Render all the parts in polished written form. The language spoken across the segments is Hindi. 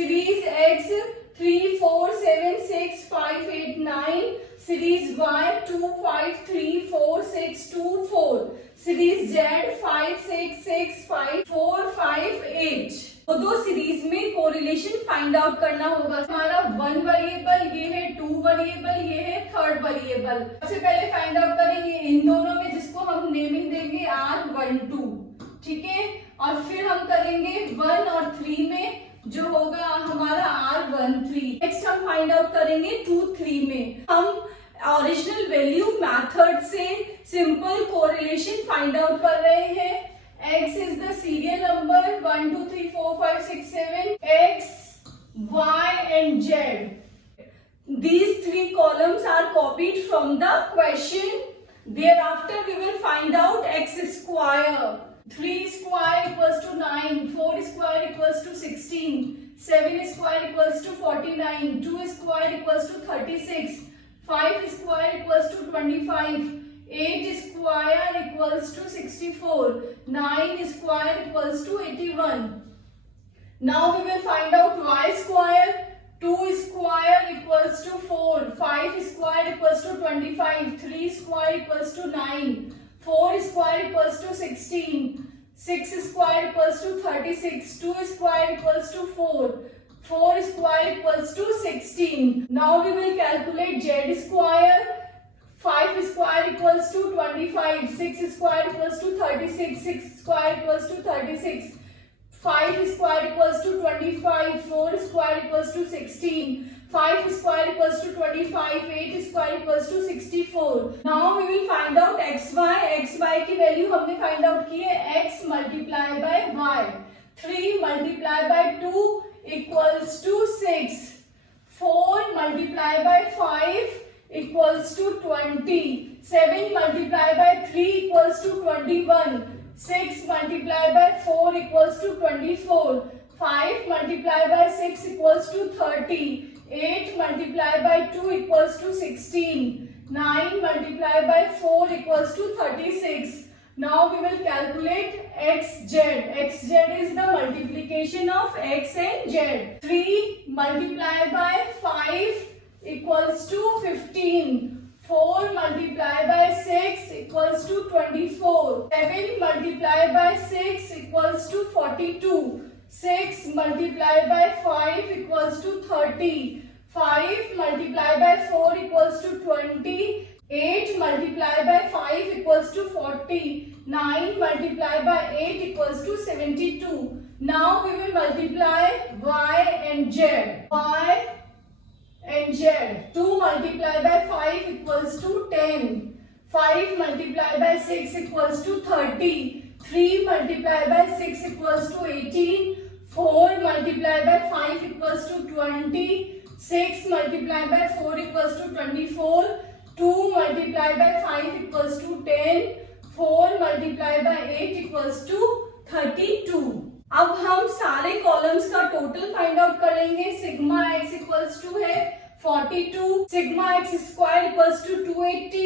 series X 3 4 7 6 5 8 9, series Y 2 5 3 4 6 2 4, series Z 5 6 6 5 4 5 8। तो दो सीरीज में कोरिलेशन फाइंड आउट करना होगा। हमारा 1 वेरिएबल ये है, 2 वेरिएबल ये है, 3rd वेरिएबल। सबसे पहले फाइंड आउट करेंगे इन दोनों में, जिसको हम नेमिंग देंगे R12, ठीक है। और फिर हम करेंगे 1 और 3 में, जो होगा हमारा R13। नेक्स्ट हम फाइंड आउट करेंगे 2 3 में। हम ओरिजिनल वैल्यू मेथड से सिंपल कोरिलेशन फाइंड आउट कर रहे हैं। X is the serial number 1 2 3 4 5 6 7, X, Y and Z. These three columns are copied from the question. Thereafter we will find out X square. 3 square equals to 9, 4 square equals to 16, 7 square equals to 49, 2 square equals to 36, 5 square equals to 25, 8 square equals to 64, 9 square equals to 81. Now we will find out Y square. 2 square equals to 4, 5 square equals to 25, 3 square equals to 9, 4 square equals to 16, 6 square equals to 36, 2 square equals to 4, 4 square equals to 16. Now we will calculate Z square. 5 square equals to 25, 6 square equals to 36, 6 square equals to 36, 5 square equals to 25, 4 square equals to 16, 5 square equals to 25, 8 square equals to 64. Now we will find out xy. xy की वैल्यू हमने फाइंड आउट की है, x multiplied by y. 3 multiplied by 2 equals to 6, 4 multiplied by 5 equals to 20, 7 multiplied by 3 equals to 21, 6 multiplied by 4 equals to 24, 5 multiplied by 6 equals to 30, 8 multiplied by 2 equals to 16, 9 multiplied by 4 equals to 36. Now we will calculate xz. xz is the multiplication of x and z. 3 multiplied by 5 equals to 15, 4 multiplied by 6 equals to 24, 7 multiplied by 6 equals to 42, 6 multiplied by 5 equals to 30, 5 multiplied by 4 equals to 20, 8 multiplied by 5 equals to 40, 9 multiplied by 8 equals to 72. Now we will multiply y and z. Y and z. 2 multiplied by 5 equals to 10, 5 multiplied by 6 equals to 30, 3 multiplied by 6 equals to 18, 4 multiplied by 5 equals to 20, 6 multiplied by 4 equals to 24, 2 multiplied by 5 equals to 10, 4 multiplied by 8 equals to 32. अब हम सारे कॉलम्स का टोटल फाइंड आउट करेंगे। सिग्मा x इक्वल्स टू है 42, sigma x square equals to 280,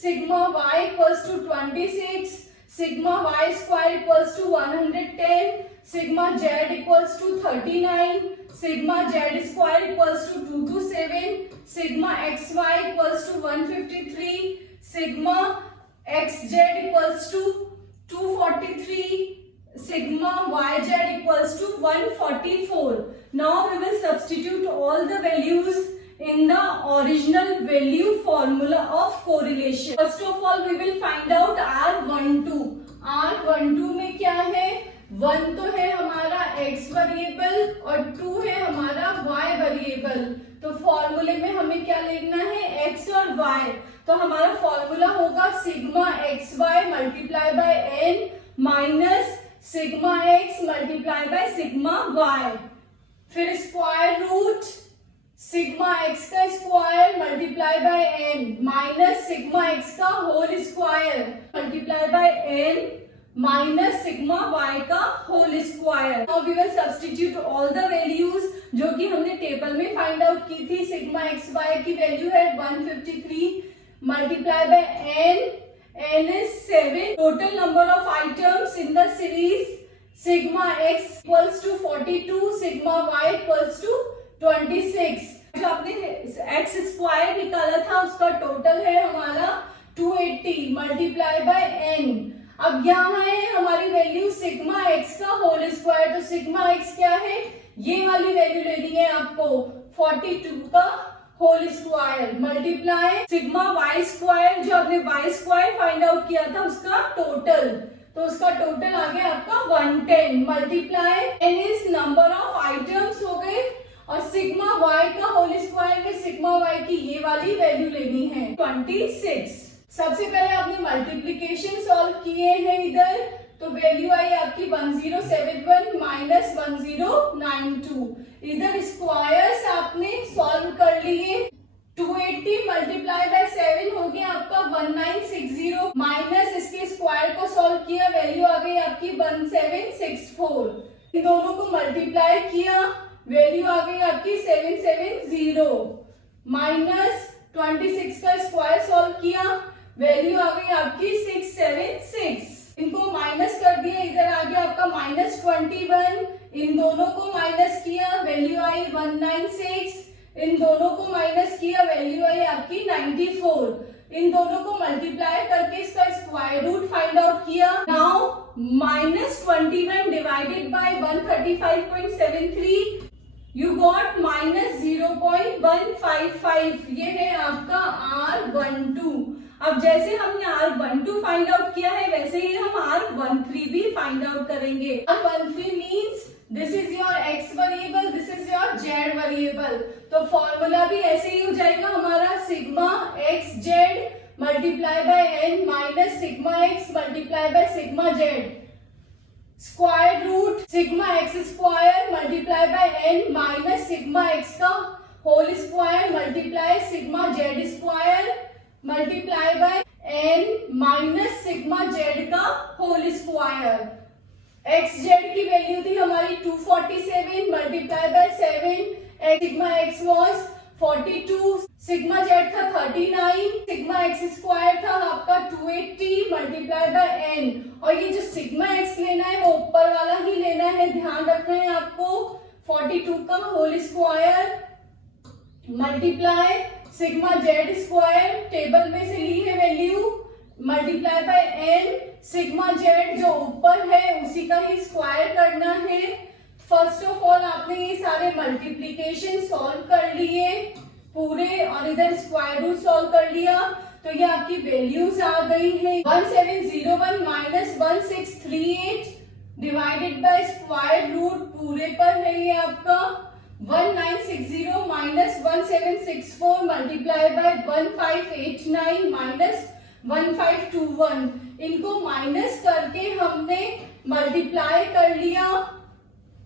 sigma y equals to 26, sigma y square equals to 110, sigma z equals to 39, sigma z square equals to 227, sigma xy equals to 153, sigma xz equals to 243, sigma yz equals to 144. Now we will substitute all the values in the original value formula of correlation. First of all we will find out R12. R12 में क्या है? 1 तो है हमारा x वेरिएबल और 2 है हमारा y वेरिएबल। तो फॉर्मूले में हमें क्या लिखना है? x और y। तो हमारा फॉर्मूला होगा sigma xy multiply by n minus sigma x multiply by sigma y, फिर स्क्वायर रूट सिग्मा x का square multiply by n minus sigma x का whole square multiply by n minus sigma y का whole square. Now we will substitute all the values जो कि हमने टेबल में फाइंड आउट की थी। सिग्मा xy की वैल्यू है 153 multiply by n, n is 7. Total number of items in the series sigma x equals to 42, sigma y equals to 26। जो आपने एक्स स्क्वायर निकाला था उसका टोटल है हमारा 280 मल्टीप्लाई बाय एन। अब यहाँ है हमारी वैल्यू सिग्मा एक्स का होल स्क्वायर, तो सिग्मा एक्स क्या है, ये वाली वैल्यू लेनी है आपको 42 का whole square multiply sigma Y square, जो आपने वाई स्क्वायर फाइंड आउट किया था उसका टोटल, तो उसका टोटल आ गया आपका 110 multiply n is number of items हो गए, और सिग्मा वाई का होल स्क्वायर में सिग्मा वाई की ये वाली वैल्यू लेनी है 26। सबसे पहले आपने मल्टीप्लीकेशन सॉल्व किए हैं इधर, तो वैल्यू आई आपकी 1071 माइनस 1092। इधर स्क्वायर्स आपने सॉल्व कर लिए, 280 मल्टीप्लाई बाय 7 हो गया आपका 1960 माइनस इसके स्क्वायर को सॉल्व किया, वैल्यू आ गई आपकी 1764। इन दोनों को मल्टीप्लाई किया, वैल्यू आ गई आपकी 770 माइनस 26 का स्क्वायर सॉल्व किया, वैल्यू आ गई आपकी 676। इनको माइनस कर दिया, इधर आ गया आपका -21, इन दोनों को माइनस किया, वैल्यू आई 196, इन दोनों को माइनस किया, वैल्यू आई आपकी 94। इन दोनों को मल्टीप्लाई करके इसका स्क्वायर रूट फाइंड आउट किया। Now -21 divided by 135.73 you got -0.155, ये है आपका R12। अब जैसे हमने R12 फाइंड आउट किया है वैसे ही हम R13 भी फाइंड आउट करेंगे। R13 means this is your x variable, this is your z variable, तो फॉर्मूला भी ऐसे ही हो जाएगा हमारा sigma X Z multiply by N minus sigma X multiply by sigma Z, square root sigma X square multiply by N minus sigma X का whole square multiply sigma Z square multiply by N minus sigma Z का होल स्क्वायर। एक्स जेड की वैल्यू थी हमारी 247 multiply by 7, sigma x was 42, sigma Z था 39, सिग्मा एक्स स्क्वायर था आपका 280 मल्टीप्लाई बाय एन, और ये जो सिग्मा एक्स लेना है वो ऊपर वाला ही लेना है, ध्यान रखना है आपको, 42 का whole square multiply sigma Z square, table में से ली है value, multiply by n, sigma z जो ऊपर है उसी का ही स्क्वायर करना है। फर्स्ट ऑफ ऑल आपने ये सारे मल्टीप्लीकेशन सॉल्व कर लिए पूरे, और इधर स्क्वायर रूट सॉल्व कर लिया, तो ये आपकी वैल्यूज आ गई है 1701 minus 1638 divided by square root पूरे पर है ये आपका 1960 माइनस 1764 मल्टीप्लाई बाय 1589 माइनस 1521, इनको माइनस करके हमने मल्टीप्लाई कर लिया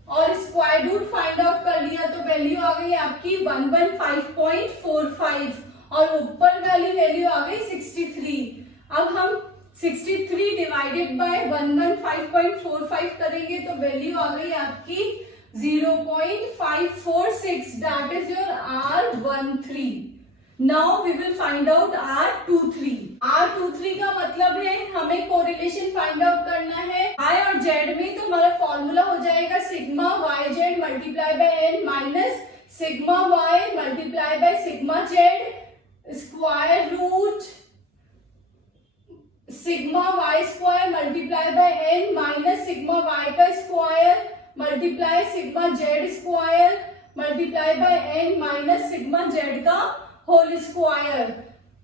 और स्क्वायर रूट फाइंड आउट कर लिया, तो वैल्यू आ गई आपकी 115.45 और ऊपर वाली वैल्यू आ गई 63। अब हम 63 डिवाइडेड बाय 115.45 करेंगे तो वैल्यू आ गई आपकी 0.546, that is your R13. Now we will find out R23. R23 का मतलब है हमें कोरिलेशन फाइंड आउट करना है I और Z में, तो हमारा फॉर्मूला हो जाएगा sigma Y Z multiply by N minus sigma Y multiply by sigma Z square root sigma Y square multiply by N minus sigma Y का square multiply sigma Z square multiply by N minus sigma Z का whole square.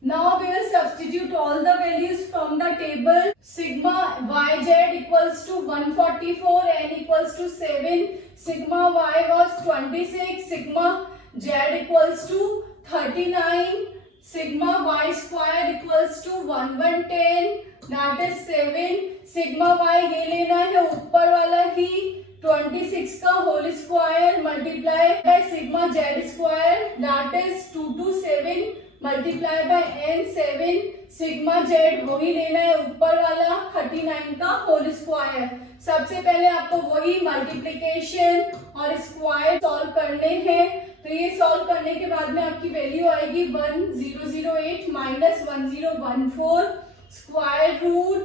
Now we will substitute all the values from the table. Sigma yz equals to 144, n equals to 7, sigma y was 26, sigma z equals to 39, sigma y square equals to 1110, that is 7, sigma y ये लेना है ऊपर वाला ही 26 का whole square multiply by sigma Z square that is 227 multiply by n 7 sigma z वही लेना है ऊपर वाला 39 का होल स्क्वायर। सबसे पहले आपको वही मल्टीप्लिकेशन और स्क्वायर सॉल्व करने हैं, तो ये सॉल्व करने के बाद में आपकी वैल्यू आएगी 1008 minus 1014 square root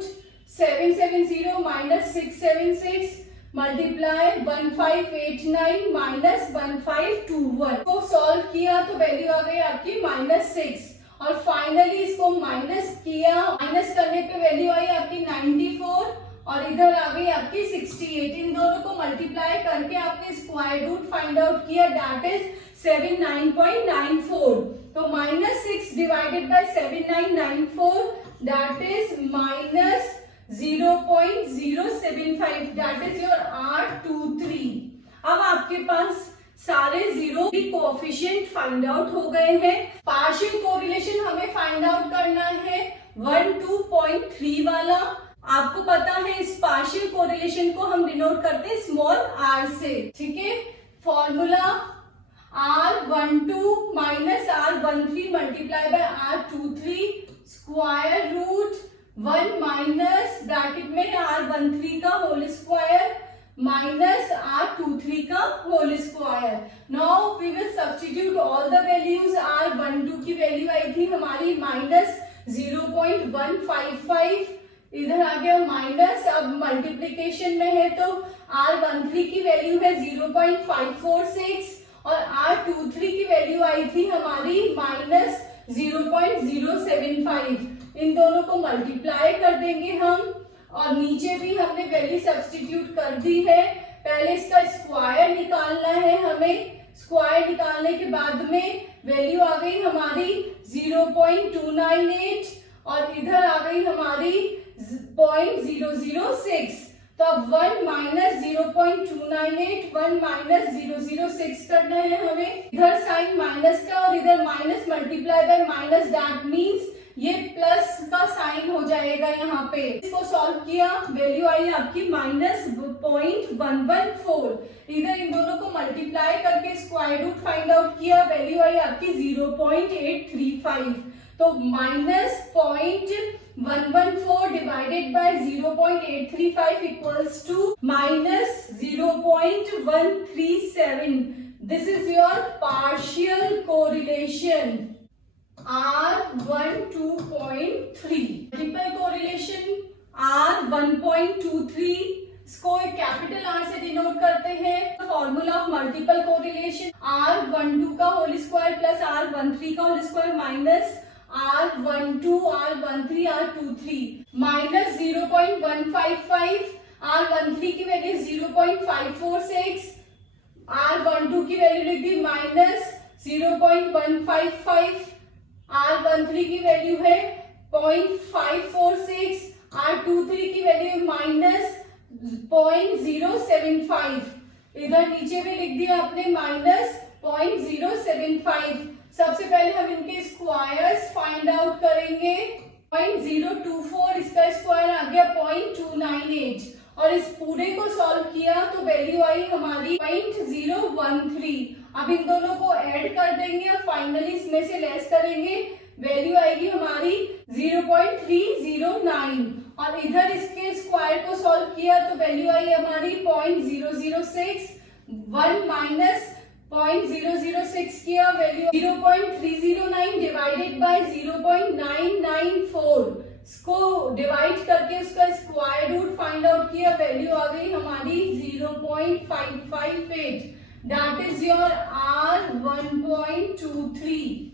770 minus 676 multiply 1589 minus 1521 1 को सॉल्व किया तो वैल्यू आ गई आपकी -6 और फाइनली इसको माइनस किया, माइनस करने पे वैल्यू आई आपकी 94 और इधर आ गई आपकी 68। इन दोनों को मल्टीप्लाई करके आपने स्क्वायर रूट फाइंड आउट किया, दैट इज 79.94। तो -6 divided by 7994 that is -0.075, that is your R23। अब आपके पास सारे जीरो कोएफिशिएंट फाइंड आउट हो गए हैं। पार्शियल कोरिलेशन हमें फाइंड आउट करना है 1.2.3 वाला। आपको पता है इस पार्शियल कोरिलेशन को हम डिनोट करते हैं स्मॉल r से, ठीक है। Formula R12 minus R13 multiply by R23 square root 1 minus bracket में है R13 का होल स्क्वायर माइनस R23 का whole square. Now we will substitute all the values. R12 की वैल्यू आई थी हमारी -0.155, इधर आ गया माइनस, अब मल्टीप्लीकेशन में है तो R13 की वैल्यू है 0.546 और R23 की वैल्यू आई थी हमारी -0.075। इन दोनों को मल्टीप्लाई कर देंगे हम और नीचे भी हमने वैल्यू सब्स्टिट्यूट कर दी है। पहले इसका स्क्वायर निकालना है हमें, स्क्वायर निकालने के बाद में वैल्यू आ गई हमारी 0.298 और इधर आ गई हमारी 0.006। तो अब 1 माइनस 0.298 1 माइनस 006 करना है हमें। इधर साइन माइनस का और इधर minus multiply by minus, that means ये प्लस का साइन हो जाएगा यहाँ पे। इसको सॉल्व किया वैल्यू आई आपकी -0.114। इधर इन दोनों को मल्टीप्लाई करके स्क्वायर रूट फाइंड आउट किया, वैल्यू आई आपकी 0.835। तो -0.114 divided by 0.835 equals to -0.137। This is your partial correlation R12.3। Multiple correlation R1.23, इसको कैपिटल R से डिनोट करते हैं। Formula of multiple correlation R12 का होल स्क्वायर प्लस R13 का whole square minus R12 R13 R23 minus 0.155, R13 की वैल्यू 0.546, R12 की वैल्यू लिख दी -0.155, R13 की वैल्यू है 0.546, R23 की वैल्यू -0.075। इधर नीचे भी लिख दिया आपने -0.075। सबसे पहले हम इनके स्क्वायर्स फाइंड आउट करेंगे। 0.024, इसका स्क्वायर आ गया 0.298 और इस पूरे को सॉल्व किया तो वैल्यू आई हमारी 0.013। अब इन दोनों को ऐड कर देंगे और फाइनली इसमें से लेस करेंगे, वैल्यू आएगी हमारी 0.309 और इधर इसके स्क्वायर को सॉल्व किया तो वैल्यू आई हमारी 0.006। 1 माइनस 0.006 किया, वैल्यू 0.309 डिवाइडेड बाय 0.994। इसको डिवाइड करके उसका स्क्वायर रूट फाइंड आउट किया, वैल्यू आ गई हमारी 0.558। That is your R1.23।